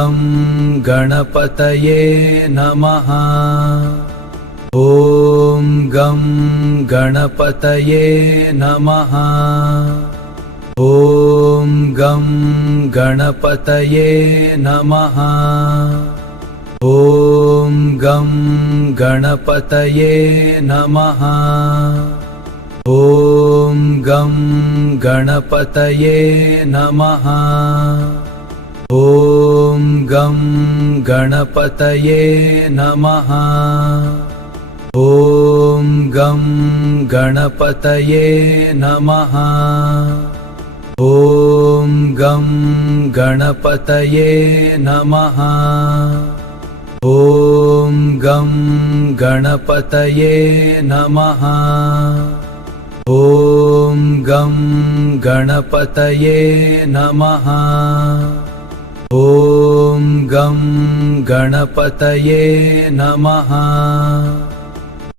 गं गणपतये नमः। ॐ गं गणपतये नमः। ॐ गं गणपतये नमः। ॐ गं गणपतये नमः। ॐ गं गणपतये नमः। ॐ गं गणपतये नमः। ॐ गं गणपतये नमः। ॐ गं गणपतये नमः। ॐ गं गणपतये नमः। ॐ गं गणपतये नमः। ॐ गं गणपतये नमः।